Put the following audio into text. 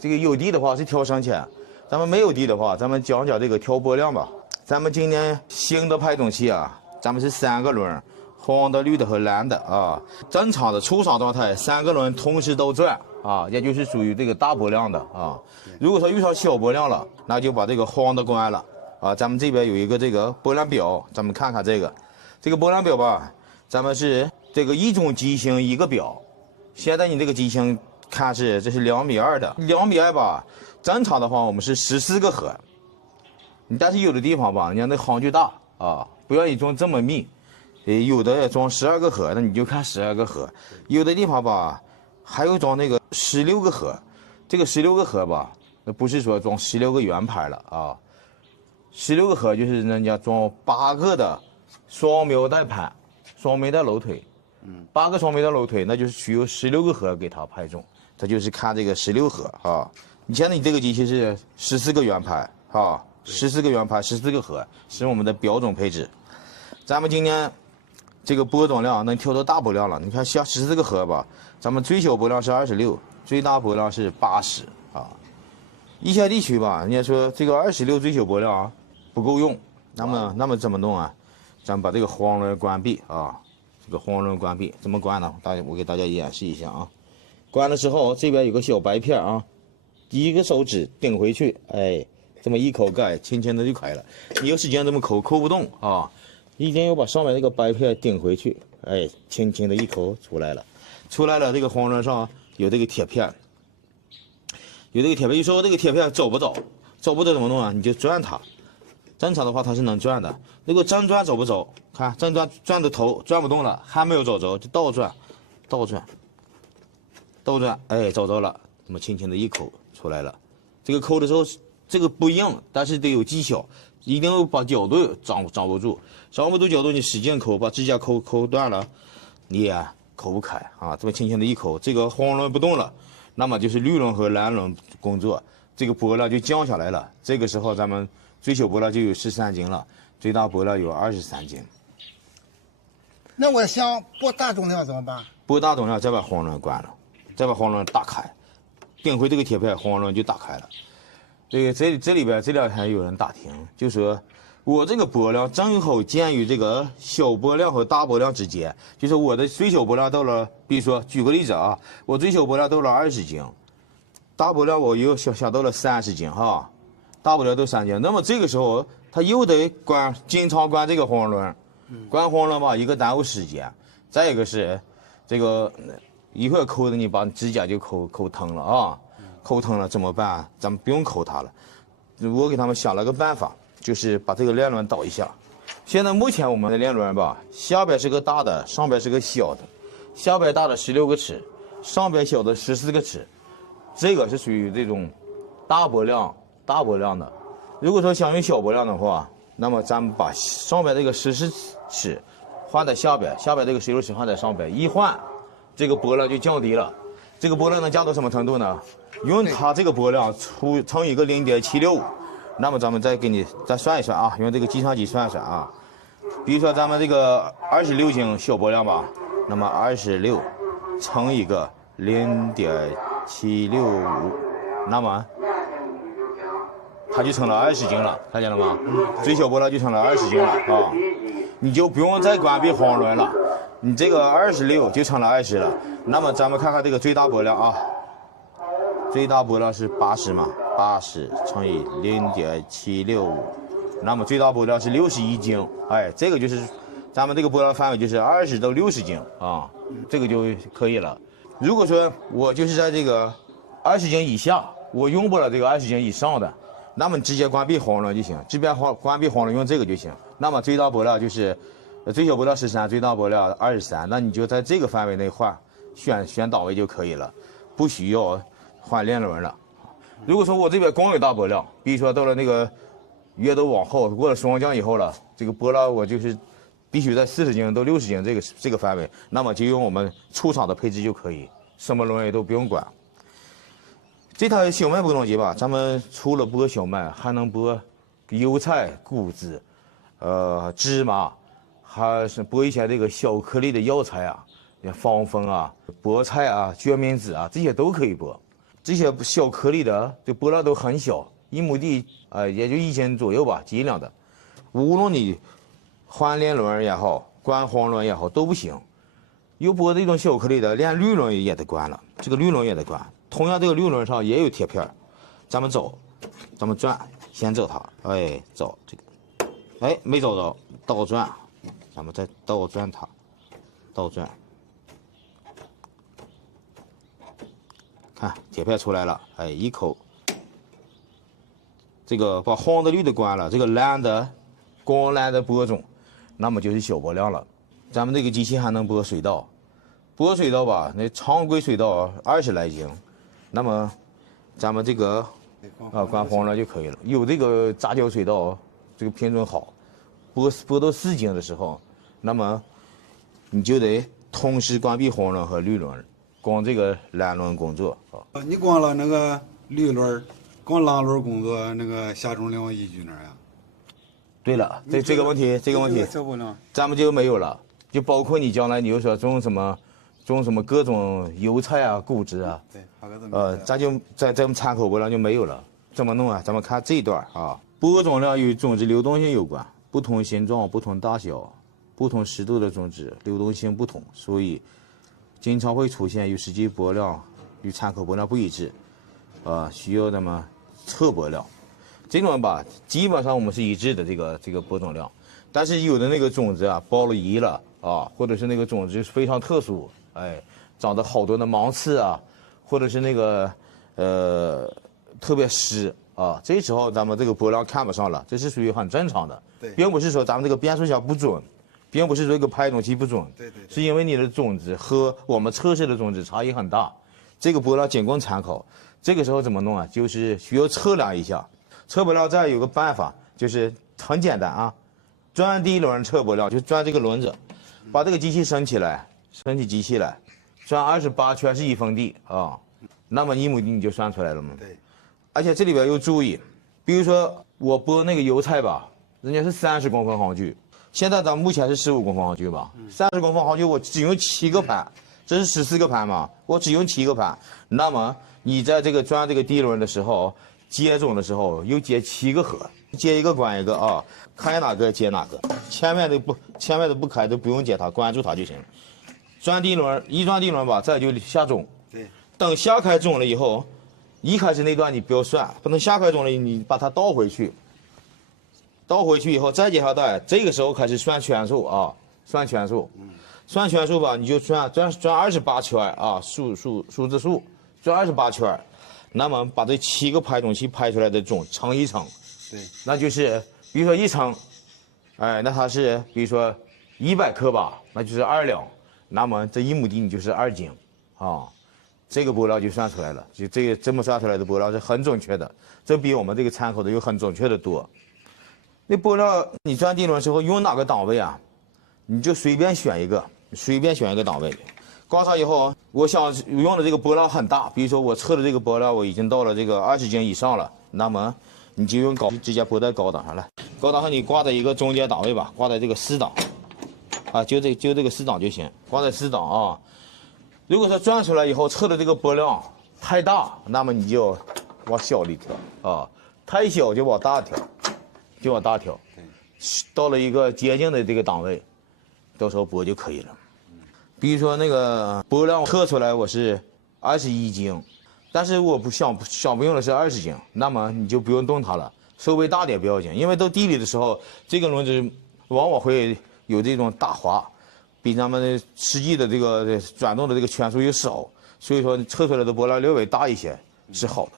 这个有地的话是挑深浅，咱们没有地的话，咱们讲讲这个挑播量吧。咱们今年新的派种器啊，咱们是3个轮，黄的、绿的和蓝的啊。正常的出厂状态，3个轮同时都转啊，也就是属于这个大播量的啊。如果说遇上小播量了，那就把这个黄的关了啊。咱们这边有一个这个播量表，咱们看看这个播量表吧，咱们是这个一种机型一个表。现在你这个机型看是这是2.2米的，2.2米吧，正常的话我们是14个核。但是有的地方吧，你看那行距大啊，不愿意装这么密，有的装12个核，那你就看12个核。有的地方吧，还有装那个16个核，这个16个核吧，那不是说装16个圆盘了啊，16个核就是人家装8个的双苗带盘、双苗带楼腿。8个双苗带楼腿，那就是需要16个核给它派种，它就是看这个16核啊。你现在你这个机器是14个圆盘啊，14个圆盘，14个核是我们的标准配置。咱们今年这个播种量能挑到大播量了，你看像14个核吧，咱们最小播量是26，最大播量是80啊。一些地区吧，人家说这个26最小播量啊不够用，那么怎么弄啊？咱们把这个黄轮关闭啊。这个黄轮关闭怎么关呢？我给大家演示一下啊。关了之后，这边有个小白片啊，一个手指顶回去，哎，这么一口盖，轻轻的就开了。你有时间这么抠不动啊，一定要把上面这个白片顶回去，哎，轻轻的一口出来了。出来了，这个黄轮上有这个铁片，有这个铁片。一说这个铁片走不走怎么弄啊？你就转它。正常的话它是能转的，如果正转走不走？看正转的头转不动了，还没有走就倒转，哎，走了，这么轻轻的一口出来了。这个抠的时候，这个不硬，但是得有技巧，一定要把角度掌握住，掌握住角度，你使劲抠，把指甲抠断了，你也抠不开啊。这么轻轻的一口，这个黄轮不动了，那么就是绿轮和蓝轮工作，这个播量就降下来了。这个时候咱们最小播量就有13斤了，最大播量有23斤。那我想播大重量怎么办？播大重量再把黄轮关了，再把黄轮打开，顶回这个铁片，黄轮就打开了。这里边这两天有人打听，就说我这个播量正好介于这个小播量和大播量之间，就是我的最小播量到了，比如说举个例子啊，我最小播量到了20斤，大播量我又想到了30斤哈，大播量都3斤，那么这个时候他又得经常关这个黄轮。关黄轮吧，一个耽误时间，再一个是这个一会儿抠的你把指甲就抠疼了啊，抠疼了怎么办？咱们不用抠它了，我给他们想了个办法，就是把这个链轮倒一下。现在目前我们的链轮吧，下边是个大的，上边是个小的，下边大的16个齿，上边小的14个齿，这个是属于这种大播量的。如果说想用小播量的话，那么咱们把上边这个14齿换在下边，下边这个16齿换在上边，一换，这个播量就降低了。这个播量能降到什么程度呢？用它这个播量乘一个0.765，那么咱们再给你再算一算啊，用这个计算机算一算啊。比如说咱们这个26斤小播量吧，那么26乘一个0.765，那么它就成了20斤了，看见了吗？最小播量就成了20斤了啊！你就不用再关闭黄轮了，你这个26就成了20了。那么咱们看看这个最大播量啊，最大播量是80嘛，80乘以0.765，那么最大播量是61斤。哎，这个就是咱们这个播量范围就是20到60斤啊，这个就可以了。如果说我就是在这个20斤以下，我用不了这个20斤以上的。那么直接关闭黄轮就行，这边关闭黄轮用这个就行。那么最大播量就是最小播量13，最大播量23，那你就在这个范围内换，选档位就可以了，不需要换链轮了。如果说我这边光有大播量，比如说到了那个越都往后过了霜降以后了，这个播量我就是必须在40斤到60斤这个范围，那么就用我们出厂的配置就可以，什么轮也都不用管。这台小麦播种机吧，咱们除了播小麦，还能播油菜、谷子，芝麻，还是播一些这个小颗粒的药材啊，像芳蜂啊、菠菜啊、决明子啊，这些都可以播。这些小颗粒的这波浪都很小，1亩地也就1斤左右吧，斤两的。无论你换链轮也好，灌黄轮也好都不行。有拨这种小颗粒的，连绿轮也得灌了，这个绿轮也得灌。同样，这个绿轮上也有贴片，咱们走，咱们转，先走它，哎，走这个，哎，没走着，倒转，咱们再倒转它，倒转。看铁片出来了，哎，一口，这个把黄的绿的关了，这个蓝的，光蓝的播种，那么就是小波量了。咱们这个机器还能播水稻，播水稻吧，那常规水稻20来斤，那么咱们这个灌黄了就可以了。有这个杂交水稻，这个品种好，播到4斤的时候，那么你就得同时关闭黄轮和绿轮。光这个蓝轮工作啊，你光了那个绿轮，光蓝轮工作，那个下种量依据哪儿呀？对了，这个问题，咱们就没有了，就包括你将来你又说种什么各种油菜啊、谷子啊，对，咱就在咱们参考播量就没有了。怎么弄啊？咱们看这一段啊，播种量与种子流动性有关，不同形状、不同大小、不同湿度的种子流动性不同，所以经常会出现与实际播量与参考播量不一致，需要那么测播量。这种吧，基本上我们是一致的这个播种量，但是有的那个种子啊包了衣了啊，或者是那个种子非常特殊，哎，长得好多的芒刺啊，或者是那个特别湿啊，这时候咱们这个播量看不上了，这是属于很正常的，并不是说咱们这个变速箱不准。并不是说这个拍种器不准，是因为你的种子和我们测试的种子差异很大，这个播量仅供参考。这个时候怎么弄啊？就是需要测量一下，测播量再有个办法，就是很简单啊，转第一轮测播量，就转这个轮子，把这个机器升起来，升起机器来，转28圈是1分地啊，那么1亩地你就算出来了嘛。对，而且这里边有注意，比如说我播那个油菜吧，人家是30公分航距。现在咱们目前是15公分航距吧，30公分航距我只用7个盘，这是14个盘嘛，我只用7个盘。那么你在这个转这个第一轮的时候，接种的时候又接7个盒，接一个关一个啊，开哪个接哪个，前面的不开都不用接它，关住它就行。转第一轮，一转第一轮吧，再就下种。对，等下开种了以后，一开始那段你不要算，等下开种了你把它倒回去。倒回去以后再接下带，这个时候开始算圈数啊，算圈数，算圈数吧，你就转28圈啊，数字数，转28圈，那么把这7个拍种器拍出来的种乘一乘，对，那就是比如说1乘，哎，那它是比如说100克吧，那就是2两，那么这1亩地你就是2斤啊，这个播量就算出来了，就这么算出来的播量是很准确的，这比我们这个参考的有很准确的多。那播料你转第一轮的时候用哪个档位啊？你就随便选一个档位。挂上以后，我想用的这个播料很大，比如说我测的这个播料我已经到了这个20斤以上了，那么你就用直接拨在高档上来。高档上你挂在一个中间档位吧，挂在这个4档，啊，就这个4档就行，挂在4档啊。如果说转出来以后测的这个播量太大，那么你就往小里调啊，太小就往大调。就往大调，到了一个接近的这个档位，到时候播就可以了。比如说那个播量测出来我是21斤，但是我想不用的是20斤，那么你就不用动它了，稍微大点不要紧，因为到地里的时候，这个轮子往往会有这种打滑，比咱们实际的这个转动的这个圈数又少，所以说测出来的播量略微大一些是好的。